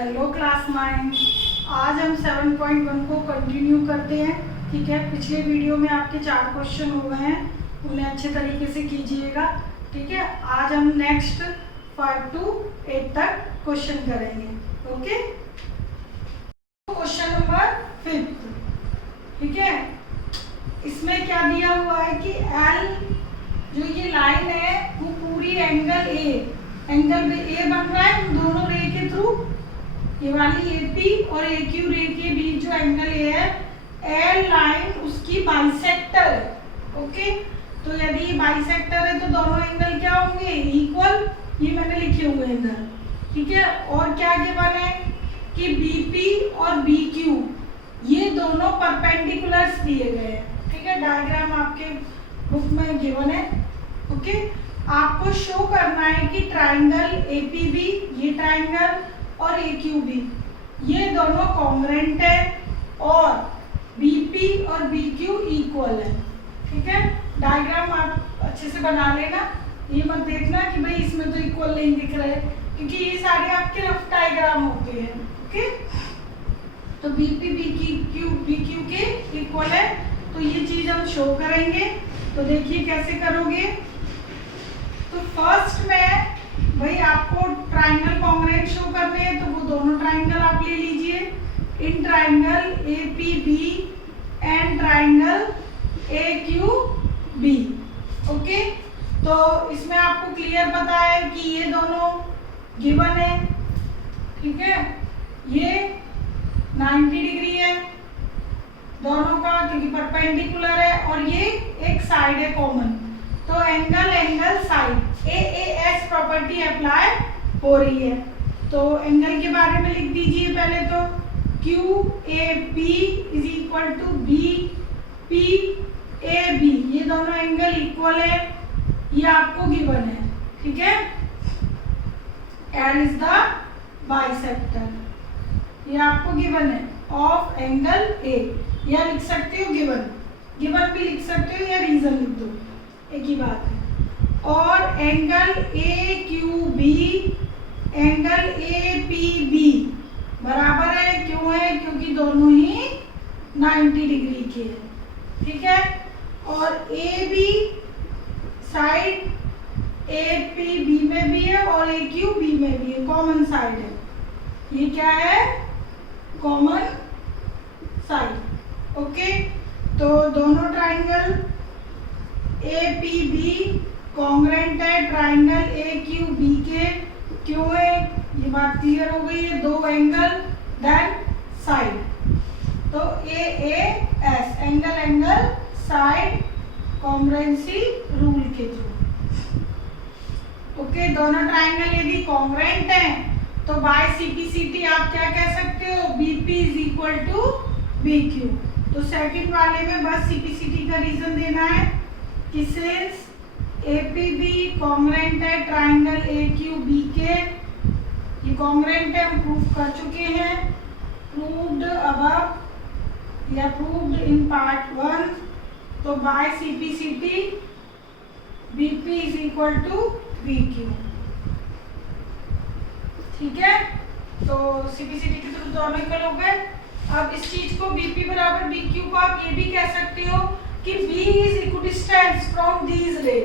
Hello class 9। आज हम 7.1 को कंटिन्यू करते हैं। ठीक है, पिछले वीडियो में आपके 4 क्वेश्चन हो गए हैं, उन्हें अच्छे तरीके से कीजिएगा। ठीक है, आज हम नेक्स्ट 5 to 8 तक क्वेश्चन करेंगे। Okay, question number 5। ठीक है, इसमें क्या दिया हुआ है कि एल जो ये लाइन है वो पूरी एंगल ए बन रहा है उन दोनों रे के थ्रू। ये वाली एपी और एक्यू रे के बीच जो एंगल ए है, एल लाइन उसकी बाइसेक्टर है। ओके, तो यदि ये बाइसेक्टर है तो दोनों एंगल क्या होंगे? इक्वल। ये मैंने लिखे हुए हैं इधर। ठीक है, और क्या गिवन है कि बीपी और बीक्यू ये दोनों परपेंडिकुलर्स दिए गए हैं। ठीक है, डायग्राम आपके बुक में गिवन है। ओके, आपको शो करना है कि ट्राइंगल एपीबी, ये ट्राइंगल और AQB ये दोनों कॉन्ग्रुएंट है और BP और BQ इक्वल है। ठीक है, डायग्राम आप अच्छे से बना लेना, ये मत देखना कि भाई इसमें तो इक्वल नहीं दिख रहे, क्योंकि ये सारे आपके रफ डायग्राम होते हैं। ओके, तो BP BQ के इक्वल है, तो ये चीज हम शो करेंगे। तो देखिए कैसे करोगे। तो फर्स्ट में भाई आपको ट्राइंगल कॉन्ग्रुएंट शो करने हैं, तो वो दोनों ट्राइंगल आप ले लीजिए। In triangle APB and triangle AQB। Okay, तो इसमें आपको क्लियर पता है कि ये दोनों गिवन है। ठीक है, ये 90 डिग्री है दोनों का, क्योंकि परपेंडिकुलर है, और ये एक साइड है कॉमन, तो angle side AAS property apply हो रही है। तो एंगल के बारे में लिख दीजिए पहले तो, QAP is equal to BPAB, ये दोनों एंगल इक्वल है, ये आपको गिवन है। ठीक है, L इज द बाइसेक्टर, ये आपको गिवन है ऑफ एंगल A, या लिख सकते हो गिवन भी लिख सकते हो या रीजन लिख दो, एक ही बात है। और एंगल AQB एंगल APB बराबर है, क्यों है? क्योंकि दोनों ही 90 डिग्री के हैं। ठीक है, और AB साइड APB में भी है और AQB में भी है, कॉमन साइड है। ये क्या है? Common side. ओके, तो दोनों ट्राइंगल APB कॉन्ग्रुएंट है ट्राइंगल AQB के। क्यों है? ये बात क्लियर हो गई है। दो एंगल देन साइड, तो AAS angle side congruency rule के थ्रू। ओके, दोनों ट्राइंगल यदि कॉन्ग्रुएंट हैं तो बाय CPCT आप क्या कह सकते हो? BP is equal to BQ। तो सेकंड वाले में बस CPCT का रीजन देना है कि सिंस APB कॉन्ग्रुएंट है ट्राइंगल AQB के, ये कॉन्ग्रुएंट है, हम प्रूव कर चुके हैं, प्रूव्ड अबव या प्रूव्ड इन पार्ट 1। तो by CPCT BP is equal to BQ। ठीक है, तो CPCT के थ्रू दोनों इक्वल हो गए। अब इस चीज को BP बराबर BQ को आप ये भी कह सकते हो कि B is equidistance from these रे।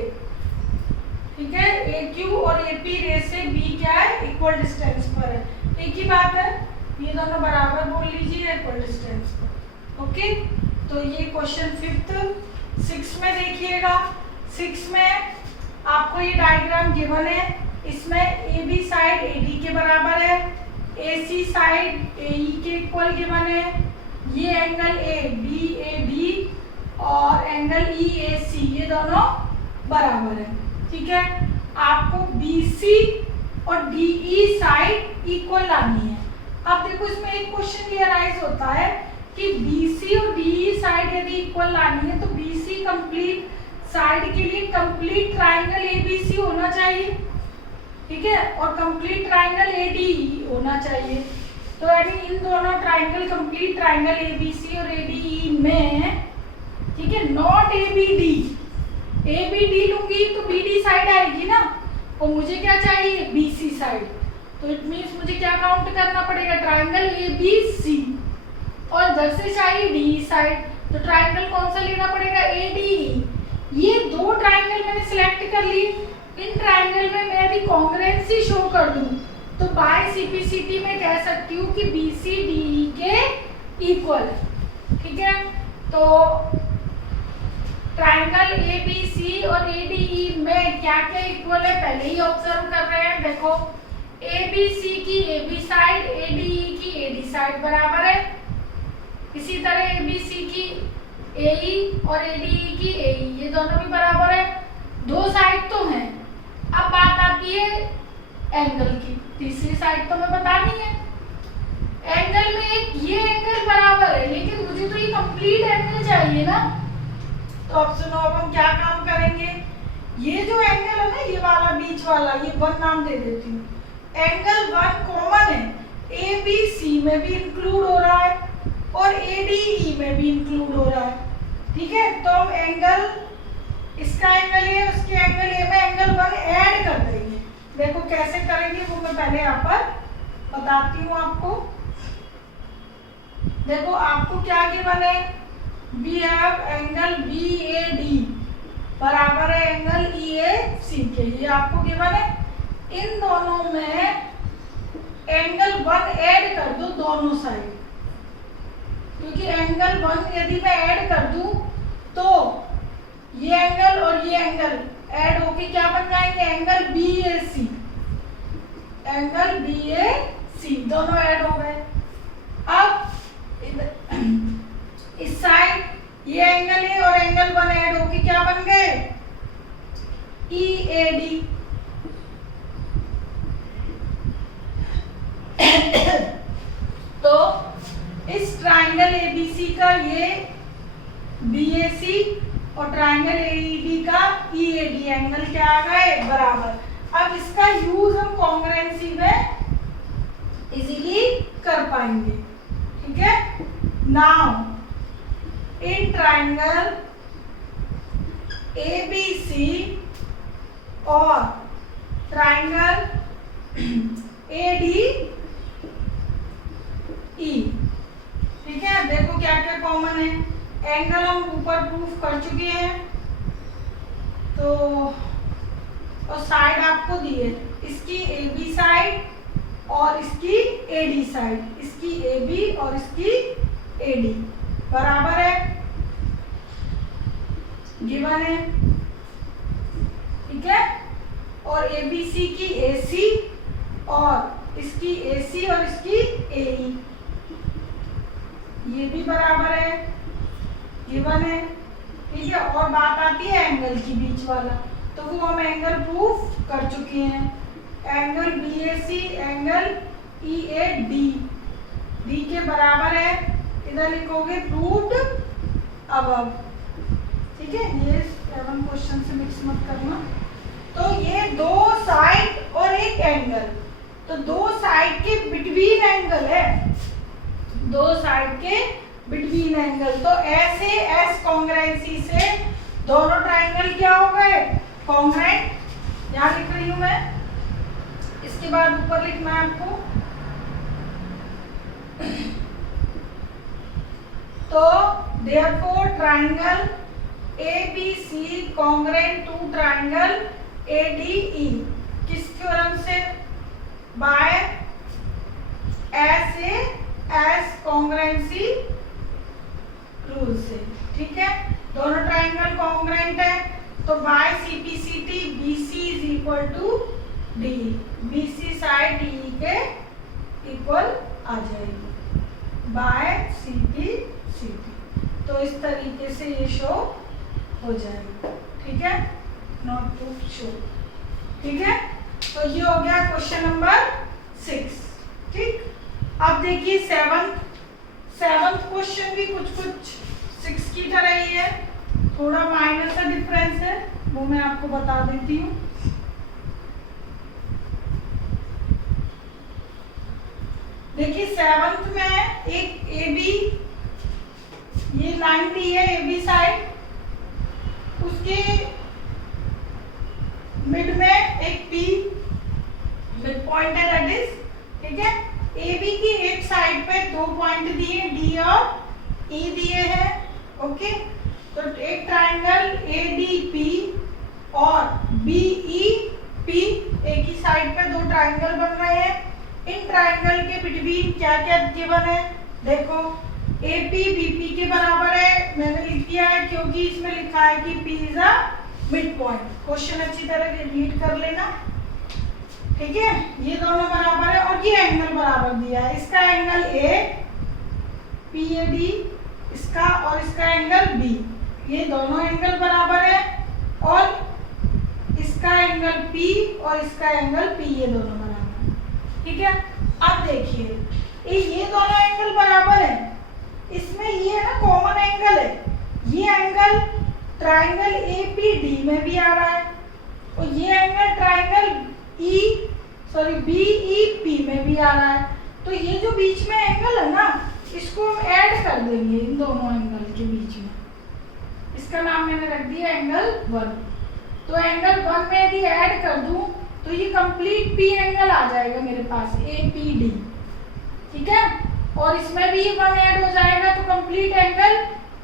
ठीक है, AQ और AP रे से B क्या है? इक्वल डिस्टेंस पर है, एक ही बात है, ये दोनों बराबर बोल लीजिए, इक्वल डिस्टेंस पर। ओके, तो ये क्वेश्चन 5। 6 में देखिएगा, 6 में आपको ये डायग्राम गिवन है, इसमें AB साइड AD के बराबर है, AC साइड AE के इक्वल गिवन है, ये एंगल A BAB और एंगल EAC ये दोनों बराबर है। ठीक है, आपको BC और DE साइड इक्वल लानी है। अब देखो इसमें एक क्वेश्चन ये अराइज होता है कि BC और DE साइड यदि इक्वल लानी है तो BC कंप्लीट साइड के लिए कंप्लीट ट्राइंगल ABC होना चाहिए। ठीक है, और कंप्लीट ट्राइंगल ADE होना चाहिए। तो यानी इन दोनों ट्राइंगल कंप्लीट ट्राइंगल ABC और ADE में, ठीक है, नॉट ABD लूंगी तो BD साइड आएगी ना, और मुझे क्या चाहिए? BC side. तो इट मीन्स मुझे क्या काउंट करना पड़ेगा, ट्राइंगल ABC और इधर से चाहिए डी साइड, तो ट्राइंगल कौन सा लेना पड़ेगा, ADE। ये दो ट्राइंगल मैंने सिलेक्ट कर ली, इन ट्राइंगल में मैं यदि कॉन्ग्रुएंसी शो कर दूं तो बाय CPCT में कह सकती हूँ कि BC DE के इक्वल है, ठीक है। तो ट्राइंगल ABC और ADE में क्या क्या इक्वल है पहले ही ऑब्जर्व कर रहे हैं, देखो ABC की AB साइड ADE की AD साइड बराबर है, इसी तरह ABC की AE और ADE की AE ये दोनों भी बराबर है, दो साइड तो हैं। अब बात आती है एंगल की, तीसरी साइड तो हमें बतानी है। एंगल में एक ये एंगल बराबर है, लेकिन मुझे तो ये कंप्लीट एंगल चाहिए ना, तो अब सुनो, अब हम क्या काम करेंगे, ये जो एंगल है ना, ये वाला बीच वाला, ये 1 नाम दे देती हूँ, एंगल 1 कॉमन है, ABC में भी इंक्लूड हो रहा है और ADE में भी इंक्लूड हो रहा है, ठीक है। तो हम एंगल, इसका एंगल ए, उसके एंगल ए में एंगल 1 ऐड कर देंगे। देखो कैसे करेंगे वो मैं पहले यहाँ पर बताती हूँ आपको। देखो आपको क्या गिवन है, वी हैव एंगल BAD बराबर है एंगल EAC के, ये आपको गिवन है। इन दोनों में एंगल 1 ऐड कर दो दोनों साइड, क्योंकि एंगल 1 यदि मैं ऐड कर दूं तो ये एंगल और ये एंगल ऐड होके क्या बन जाएंगे, एंगल BAC, एंगल BAC दोनों ऐड हो गए। अब इस साइड ये एंगल है और एंगल 1 ऐड होके क्या बन गए, EAD। तो इस ट्राइंगल ABC का ये BAC और ट्राइंगल AED का EAD एंगल क्या आ गए, बराबर। अब इसका यूज हम कॉन्ग्रुएंसी में इजीली कर पाएंगे, ठीक है। नाउ इन ट्राइंगल ABC और ट्राइंगल ADE, ठीक है, देखो क्या क्या कॉमन है। एंगल हम ऊपर प्रूफ कर चुके हैं, तो और साइड आपको दी है, इसकी AB साइड और इसकी AD साइड, इसकी AB और इसकी AD बराबर है, गिवन है, ठीक है। और ABC की AC और इसकी AC और इसकी AE ये भी बराबर है, गिवन है, ठीक है। और बात आती है एंगल की बीच वाला, तो वो हम एंगल प्रूफ कर चुके हैं, angle BAC angle EAD D के बराबर है, इधर लिखोगे प्रूव्ड अबव, ठीक है। ये 7 क्वेश्चन से मिक्स मत करना। तो ये दो साइड और एक एंगल, तो दो साइड के बिटवीन एंगल है, दो साइड के बिटवीन एंगल, तो ऐसे एस कॉन्ग्रुएंसी से दोनों ट्राइंगल क्या हो गए, कॉन्ग्रुएंट। यहाँ लिख रही हूं मैं, इसके बाद ऊपर लिखना है आपको। तो therefore triangle ABC congruent to triangle ADE किस थ्योरम से, बाय एस कॉन्ग्रुएंसी रूल से, ठीक है। दोनों ट्राइंगल कॉन्ग्रुएंट है, तो by CPCT BC is equal to DE, BC side DE के इक्वल आ जाएगी बाय CPCT। तो इस तरीके से ये शो हो जाएगा, ठीक है, नॉट टू शो, ठीक है। तो ये हो गया क्वेश्चन नंबर 6, ठीक। अब देखिए सेवंथ क्वेश्चन भी कुछ 6 की तरह ही है, थोड़ा माइनर सा डिफरेंस है, वो मैं आपको बता देती हूँ। देखिए 7th में एक AB, ये लाइन दी है AB साइड, उसके मिड में एक P, मिड पॉइंट है दैट इज, ठीक है। ए बी की एक साइड पे 2 पॉइंट दिए, डी और ई दिए हैं, ओके। तो एक ट्राइंगल ए डी पी और बी ई पी, एक ही साइड पे 2 ट्राइंगल बन रहे हैं। इन ट्राइंगल के बिटवीन क्या क्या गिवन है, देखो ए पी बी पी के बराबर है, मैंने लिख दिया है क्योंकि इसमें लिखा है कि P is a mid point. Question अच्छी तरह रीड कर लेना, ठीक है। ये दोनों बराबर है और ये एंगल बराबर दिया है, इसका angle A P A D, इसका और इसका एंगल बी, ये दोनों एंगल बराबर है। और इसका एंगल पी और इसका एंगल पी, ये दोनों बराबर है, ठीक है। अब देखिए ये दोनों एंगल बराबर है, इसमें ये ना कॉमन एंगल है, ये angle triangle A P D में भी आ रहा है और ये angle triangle B E P में भी आ रहा है। तो ये जो बीच में एंगल है ना, इसको हम ऐड कर देंगे इन दोनों एंगल के बीच में, इसका नाम मैंने रख दिया एंगल 1। तो एंगल 1 में यदि ऐड कर दूं तो ये कंप्लीट पी एंगल आ जाएगा मेरे पास, ए पी डी, ठीक है। और इसमें भी 1 ऐड हो जाएगा तो कंप्लीट एंगल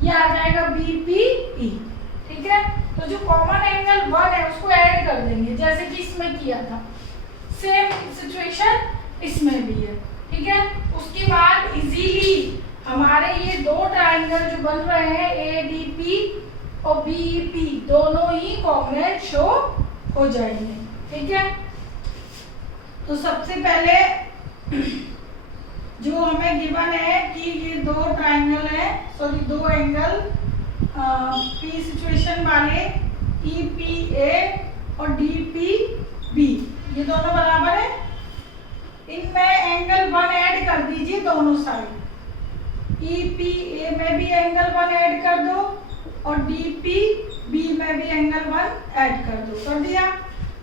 ये आ जाएगा बी पी ई, ठीक है। तो जो कॉमन एंगल 1 है उसको ऐड कर देंगे जैसे कि इसमें किया था, सेम सिचुएशन इसमें भी है, ठीक है। उसके बाद इजीली हमारे ये 2 ट्राइंगल जो बन रहे हैं ए डी पी और बी ई पी, दोनों ही कॉन्ग्रुएंट शो हो जाएंगे, ठीक है। तो सबसे पहले जो हमें गिवन है कि ये 2 ट्राइंगल है, सॉरी 2 एंगल पी सिचुएशन वाले ई पी ए और डी पी बी, ये दोनों बराबर है। इनमें एंगल 1 ऐड कर दीजिए दोनों साइड, ई पी ए में भी एंगल 1 ऐड कर दो और डी पी बी में भी एंगल 1 ऐड कर दो, कर दिया।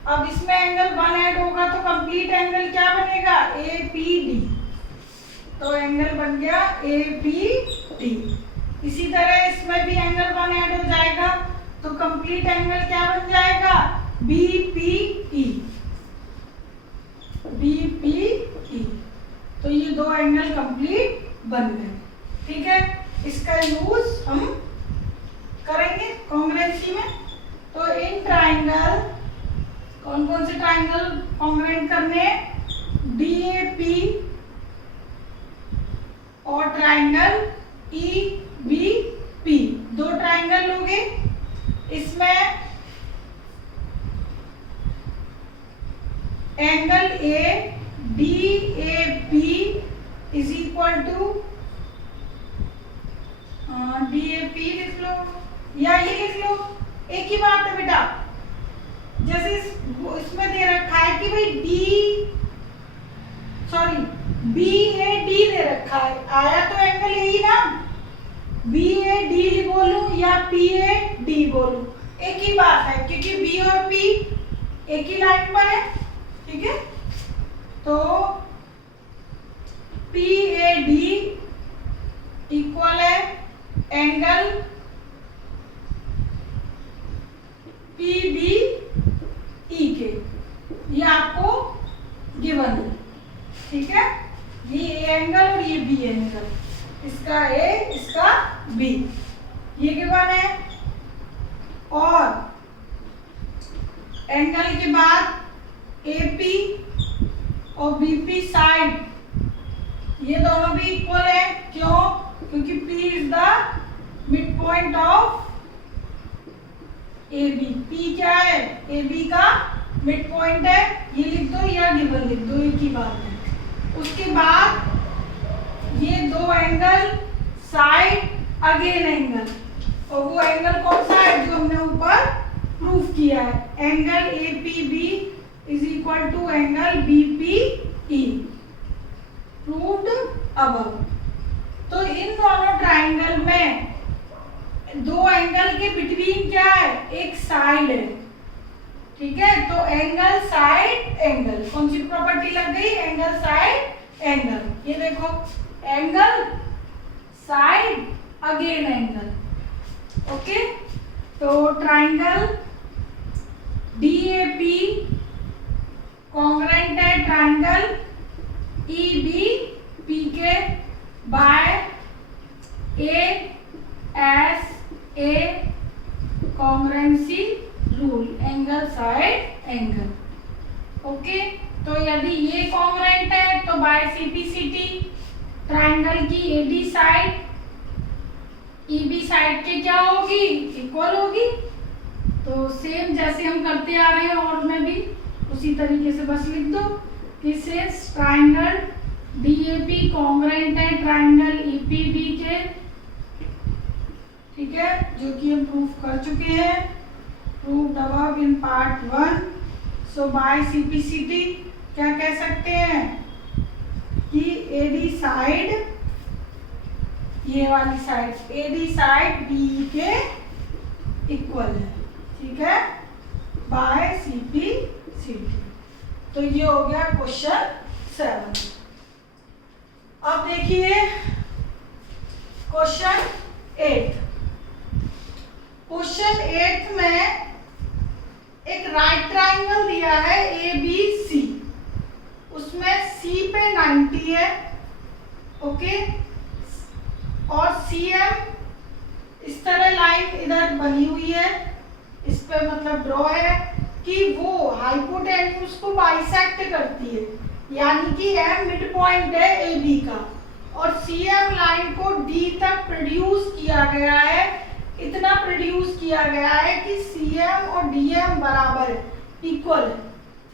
अब इसमें एंगल 1 ऐड होगा तो कंप्लीट एंगल क्या बनेगा, ए पी डी, तो एंगल बन गया ए पी डी। इसी तरह इसमें भी एंगल 1 ऐड हो जाएगा तो कंप्लीट एंगल क्या बन जाएगा, B P E, B P E. तो ये 2 एंगल कंप्लीट बन गए, ठीक है। इसका यूज हम करेंगे कॉन्ग्रुएंसी में। तो इन ट्राइंगल, कौन कौन से ट्राइंगल कॉन्ग्रुएंट करने, डी ए पी और triangle E B P, 2 triangle लोगे। इसमें angle A D A P is equal to D A P लिख लो या ये लिख लो, एक ही बात है बेटा। जैसे इसमें दे रखा है कि भाई बी ए डी दे रखा है, आया तो एंगल यही ना, बी ए डी बोलूं या पी ए डी बोलूं, एक ही बात है क्योंकि बी और पी एक ही लाइन पर है, ठीक है। तो पी ए डी इक्वल है एंगल पी बी ई के, ये आपको गिवन है, ठीक है। ये ए एंगल और ये बी एंगल, इसका ए इसका बी, ये गिवन है। और एंगल के बाद ए पी और बी पी साइड, ये दोनों भी इक्वल है, क्यों, क्योंकि P is the mid point of A B. P क्या है, ए बी का मिड पॉइंट है, ये लिख दो या गिवन लिख दो, एक ही बात है। उसके बाद ये 2 एंगल साइड अगेन एंगल, और वो एंगल कौन सा है जो हमने ऊपर प्रूफ किया है, angle A P B is equal to angle B P E, proved above. तो इन दोनों ट्राइंगल में 2 एंगल के बिटवीन क्या है, एक साइड है, ठीक है। तो एंगल साइड एंगल, कौन सी प्रॉपर्टी लग गई, एंगल साइड एंगल। ये देखो angle side again angle, okay. तो triangle D A P congruent है ट्राइंगल ई बी पी के by A S A congruency rule, angle side angle. Okay, तो यदि ये कॉन्ग्रेंट है तो बाय सीपीसीटी ट्राइंगल की एडी साइड ईबी साइड के क्या होगी, इक्वल होगी। तो सेम जैसे हम करते आ रहे हैं और में भी उसी तरीके से बस लिख दो कि सिंस ट्राइंगल डीएपी कॉन्ग्रेंट है ट्राइंगल ईपीबी के, ठीक है, जो कि हम प्रूफ कर चुके हैं, proved above in part 1। So by CPCT क्या कह सकते हैं कि एडी साइड, ये वाली साइड एडी साइड बी के इक्वल है, ठीक है, बाय सीपीसीटी। तो ये हो गया क्वेश्चन 7। अब देखिए क्वेश्चन 8। क्वेश्चन 8 में एक राइट ट्राइंगल दिया है ए बी सी, उसमें सी पे 90 है, ओके, और सी एम इस तरह लाइन इधर बनी हुई है, इस पे मतलब ड्रॉ है कि वो हाइपोटेन्यूज को बाइसेक्ट करती है, यानी कि एम मिड पॉइंट है ए बी का, और सी एम लाइन को डी तक प्रोड्यूस किया गया है, इतना प्रोड्यूस किया गया है कि सी एम और डी एम बराबर है, इक्वल है,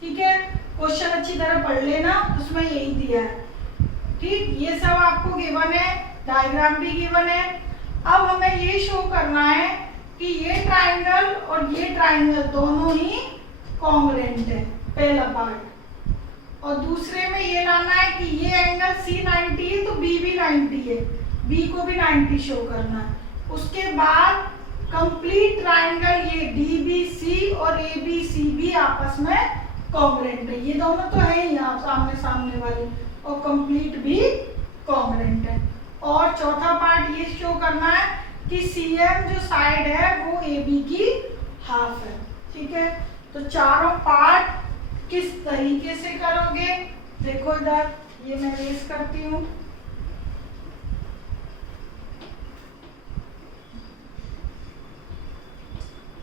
ठीक है। क्वेश्चन अच्छी तरह पढ़ लेना, उसमें यही दिया है, ठीक, ये सब आपको गिवन है, डायग्राम भी गिवन है। अब हमें ये शो करना है कि ये ट्राइंगल और ये ट्राइंगल दोनों ही कॉन्ग्रुएंट है, पहला पार्ट, और दूसरे में ये लाना है कि ये एंगल सी 90 है तो बी भी 90 है, बी को भी 90 शो करना है। उसके बाद कंप्लीट ट्राइंगल ये डी बी सी और ए बी सी भी आपस में कॉन्ग्रुएंट है, ये दोनों तो है ही आप सामने सामने वाली, और कंप्लीट भी कॉन्ग्रुएंट है। और चौथा पार्ट ये शो करना है कि सी एम जो साइड है वो ए बी की हाफ है, ठीक है। तो चारों पार्ट किस तरीके से करोगे, देखो इधर ये मैं रेस करती हूँ,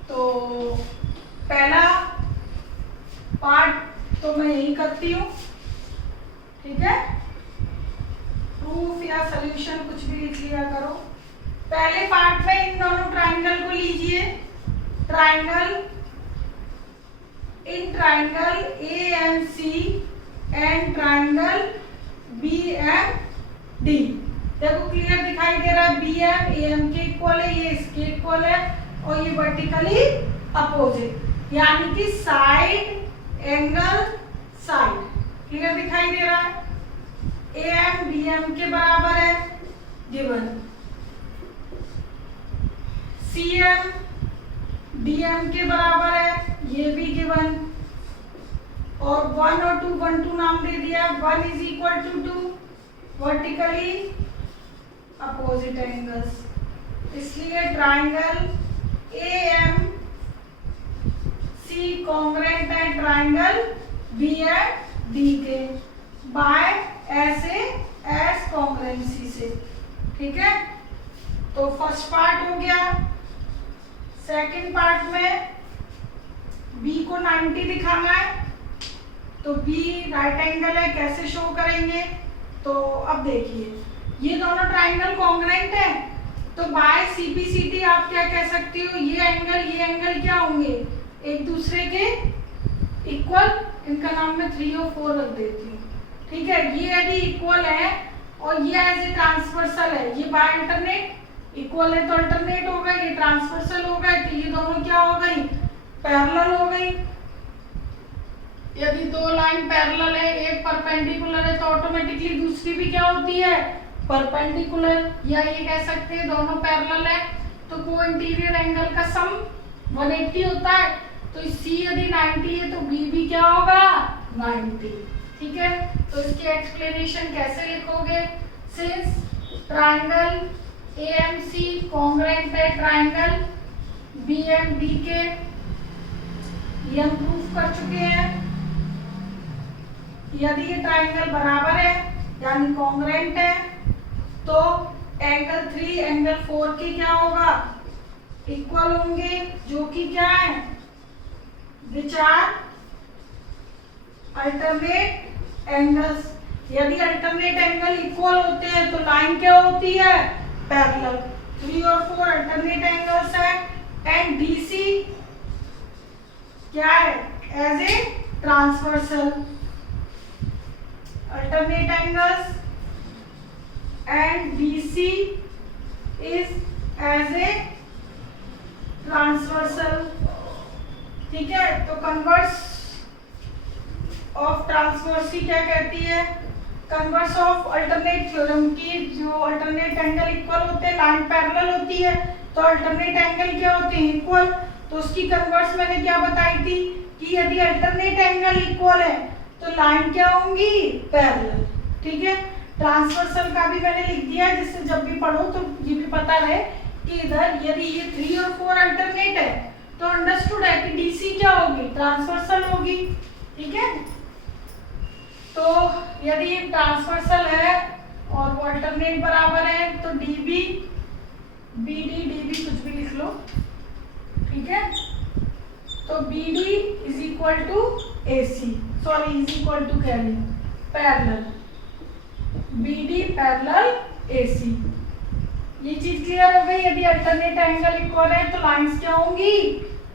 तो पहला पार्ट तो मैं यही करती हूँ, ठीक है, प्रूफ या सॉल्यूशन कुछ भी लिख लिया करो। पहले पार्ट में इन दोनों ट्राइंगल को लीजिए, triangle in triangle A M C and triangle B M D, देखो क्लियर दिखाई दे रहा है, बी एम ए एम के इक्वल है, ये इसके इक्वल है, और ये वर्टिकली अपोजिट, यानी कि साइड एंगल साइड, क्लियर दिखाई दे रहा है। ए एम बी एम के बराबर है given, C M D M के बराबर है, ये भी गिवन, और 1 और 2 1 2 नाम दे दिया, 1 is equal to 2 vertically opposite angles, इसलिए triangle A M C congruent है ट्राइंगल बी एम डी के बाय ऐसे एस कॉन्ग्रुएंसी से, ठीक है। तो फर्स्ट पार्ट हो गया। सेकंड पार्ट में बी को 90 दिखाना है, तो बी राइट एंगल है, कैसे शो करेंगे, तो अब देखिए ये दोनों ट्राइंगल कॉन्ग्रुएंट है, तो बाय सीपीसीटी आप क्या कह सकते हो, ये एंगल क्या होंगे, एक दूसरे के इक्वल, इनका नाम मैं 3 और 4 रख देती हूँ, ठीक है। ये यदि इक्वल है और ये एज ए ट्रांसवर्सल है, ये बाय अल्टरनेट इक्वल है तो अल्टरनेट हो गए, ये ट्रांसवर्सल हो गए, तो ये दोनों क्या हो गई, पैरेलल हो गई। यदि दो लाइन पैरेलल है, एक परपेंडिकुलर है, तो ऑटोमेटिकली दूसरी भी क्या होती है, परपेंडिकुलर, या ये कह सकते हैं दोनों पैरेलल है तो को इंटीरियर एंगल का सम 180 होता है, तो सी यदि 90 है तो बी भी क्या होगा 90, ठीक है। तो इसकी एक्सप्लेनेशन कैसे लिखोगे, सिंस ट्राइंगल एएमसी कॉन्ग्रुएंट है ट्राइंगल बीएमडी के, ये हम प्रूफ कर चुके हैं। यदि ये ट्राइंगल बराबर है यानी कॉन्ग्रुएंट है तो एंगल 3 एंगल 4 के क्या होगा, इक्वल होंगे, जो कि क्या है, विच आर अल्टरनेट एंगल्स। यदि अल्टरनेट एंगल इक्वल होते हैं तो लाइन क्या होती है, पैरेलल। 3 और 4 अल्टरनेट एंगल्स है एंड BC क्या है, as a transversal. Alternate angles and BC is as a transversal. ठीक है, तो कन्वर्स ऑफ ट्रांसवर्सी क्या कहती है, कन्वर्स ऑफ अल्टरनेट थ्योरम की जो अल्टरनेट एंगल इक्वल होते हैं, लाइन पैरेलल होती है तो अल्टरनेट एंगल क्या होते हैं, इक्वल। तो उसकी कन्वर्स मैंने क्या बताई थी कि यदि अल्टरनेट एंगल इक्वल है तो लाइन क्या होंगी, पैरेलल। ठीक है, ट्रांसवर्सल का भी मैंने लिख दिया है जिससे जब भी पढ़ो तो ये भी पता रहे कि इधर यदि ये 3 और 4 अल्टरनेट है तो अंडरस्टूड है कि DC क्या होगी, ट्रांसवर्सल होगी। ठीक है, तो यदि ये ट्रांसवर्सल है और वो अल्टरनेट बराबर है तो DB BD DB कुछ भी लिख लो। ठीक है, तो BD is equal to AC, sorry is equal to कह रही हूँ, पैरेलल, BD पैरेलल AC। ये चीज क्लियर हो गई। यदि अल्टरनेट एंगल इक्वल है तो लाइंस क्या होंगी,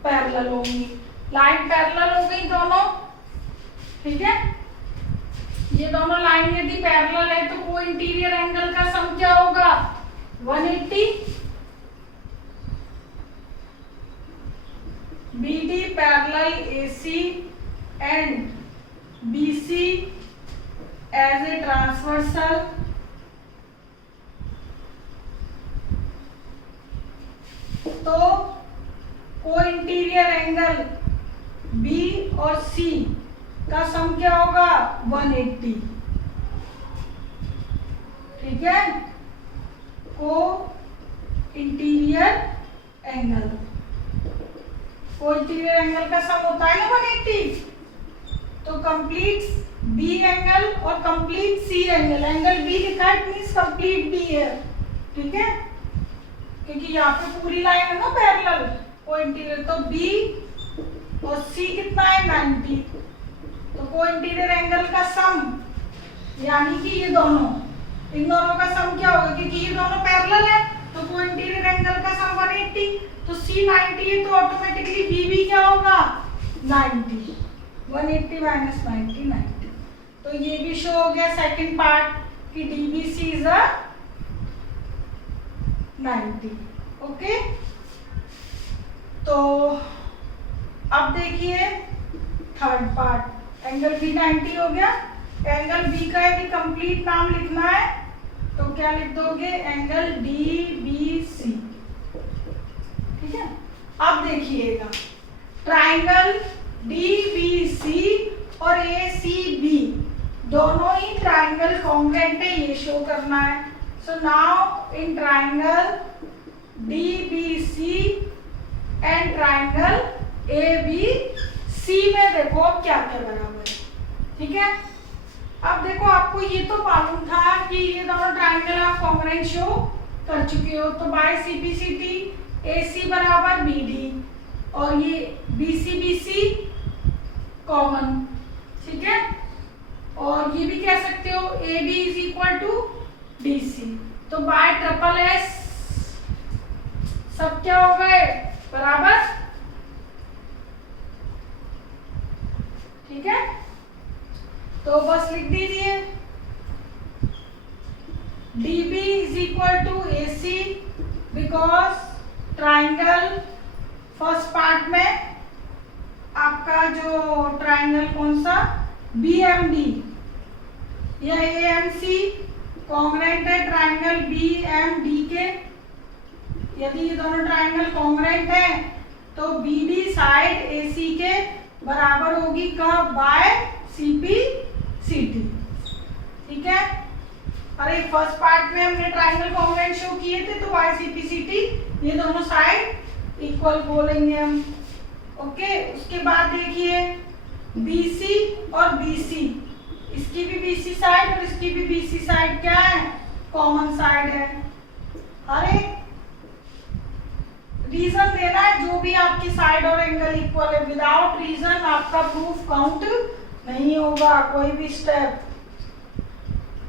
पैरेलल होंगी। लाइन पैरेलल हो गई दोनों। ठीक है, ये दोनों लाइन यदि पैरेलल है तो को इंटीरियर एंगल का सम क्या होगा, 180। BD parallel AC and BC as a transversal. तो को इंटीरियर एंगल B और C का सम क्या होगा, 180। ठीक है, को इंटीरियर एंगल, को इंटीरियर एंगल का सम होता है ना 180। तो कंप्लीट B एंगल और complete C angle, angle B लिखा है मींस कंप्लीट B है। ठीक है, क्योंकि यहाँ पे पूरी लाइन है ना पैरेलल, को इंटीरियर, तो B और C कितना है, 90। तो को इंटीरियर एंगल का सम यानी कि ये दोनों, इन दोनों का सम क्या होगा, क्योंकि ये दोनों पैरेलल है तो को इंटीरियर एंगल का सम 180। तो C 90 है तो ऑटोमेटिकली B भी क्या होगा, 90। 180 माइनस 90 90। तो ये भी शो हो गया सेकंड पार्ट कि DBC इज अ 90। ओके, तो अब देखिए थर्ड पार्ट, एंगल B 90 हो गया। एंगल B का यदि कंप्लीट नाम लिखना है तो क्या लिख दोगे, एंगल DBC। ठीक है, अब देखिएगा ट्राइंगल DBC और ACB दोनों ही ट्राइंगल कॉन्ग्रुएंट है, ये शो करना है। So now in triangle DBC and triangle ABC में देखो अब क्या क्या बराबर है। ठीक है, अब देखो आपको ये तो मालूम था कि ये दोनों ट्राइंगल आप कॉन्ग्रुएंट शो कर चुके हो। तो बाय CPCT AC बराबर BD और ये BC कॉमन। ठीक है, और ये भी कह सकते हो AB is equal to DC। तो बाय ट्रिपल S सब क्या हो गए, बराबर। ठीक है, तो बस लिख दीजिए DB is equal to AC because triangle first part में आपका जो ट्राइंगल कौन सा, BMD या AMC कॉन्ग्रुएंट है ट्राइंगल BMD के। यदि ये दोनों ट्राइंगल कॉन्ग्रुएंट है तो BD साइड AC के बराबर होगी कब, बाय CPCT। ठीक है, अरे फर्स्ट पार्ट में हमने ट्राइंगल कॉन्ग्रुएंट शो किए थे तो बाय CPCT ये दोनों साइड इक्वल बोलेंगे हम। ओके, उसके बाद देखिए BC और BC इसकी भी बीसी साइड और इसकी भी बीसी साइड क्या है, कॉमन साइड है। अरे रीजन देना है, जो भी आपकी साइड और एंगल इक्वल है, विदाउट रीजन आपका प्रूफ काउंट नहीं होगा कोई भी स्टेप।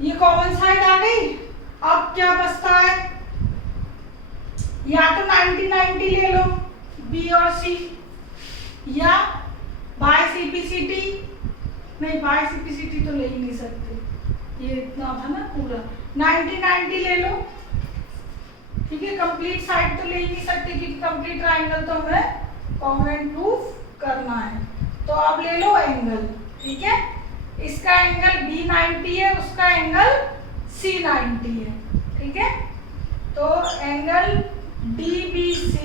ये कॉमन साइड आ गई। अब क्या बचता है, या तो 90-90 ले लो बी और सी, या बाय सीपीसीटी, नहीं बाय सीपीसीटी तो ले ही नहीं सकते, ये इतना था ना पूरा, 90-90 ले लो, ठीक है। कंप्लीट साइड तो ले ही नहीं सकते क्योंकि कंप्लीट ट्राइंगल तो हमें कॉन्ग्रुएंट प्रूफ करना है। तो अब ले लो एंगल, ठीक है। इसका एंगल बी 90 है, उसका एंगल सी 90 है, ठीक है। तो angle DBC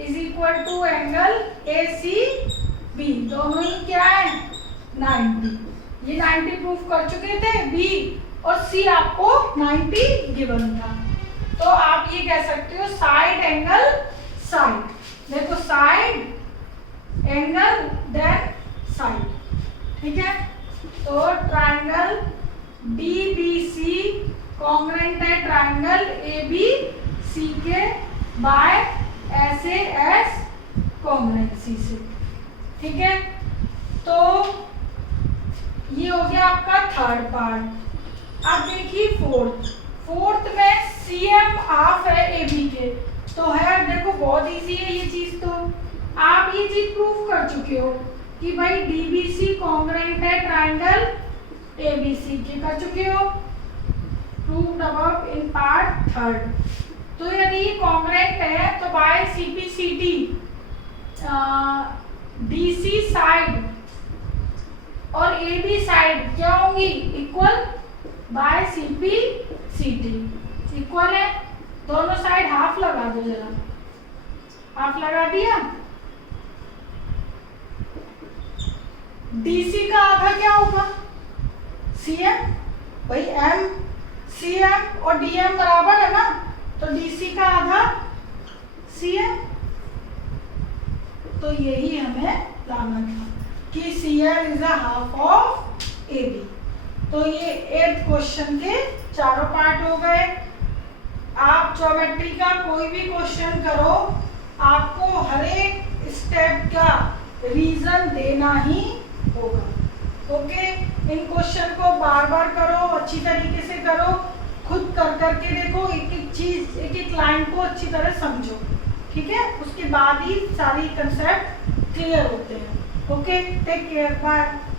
is equal to angle ACB, दोनों ही क्या है 90। ये 90 प्रूफ कर चुके थे, B और C आपको 90 गिवन था। तो आप ये कह सकते हो साइड एंगल साइड, देखो साइड एंगल देन साइड, ठीक है। तो ट्राइंगल DBC कॉन्ग्रुएंट है ट्राइंगल ABC के बाय SAS कॉन्ग्रुएंसी से, ठीक है। तो ये हो गया आपका थर्ड पार्ट। अब देखिए फोर्थ में CM हाफ है AB के, तो है देखो बहुत इजी है ये चीज। तो आप ये चीज प्रूफ कर चुके हो कि भाई DBC कॉन्ग्रुएंट है ट्राइंगल ABC के, कर चुके हो, proved above in part third. तो यदि ये कॉन्ग्रुएंट है तो बाय CPCT DC साइड और AB साइड क्या होंगी, इक्वल बाय CPCT, इक्वल है। दोनों साइड हाफ लगा दो जरा, हाफ लगा दिया। DC का आधा क्या होगा, CM, भाई M CM और DM बराबर है ना, तो DC का आधा CM। तो यही हमें लाना था कि CM is a half of AB। तो ये 8th क्वेश्चन के चारों पार्ट हो गए। आप ज्योमेट्री का कोई भी क्वेश्चन करो, आपको हर एक स्टेप का रीजन देना ही होगा, ओके। इन क्वेश्चन को बार बार करो, अच्छी तरीके से करो, खुद कर करके देखो, एक एक चीज एक एक लाइन को अच्छी तरह समझो, ठीक है। उसके बाद ही सारी कंसेप्ट क्लियर होते हैं, ओके। Take care, bye.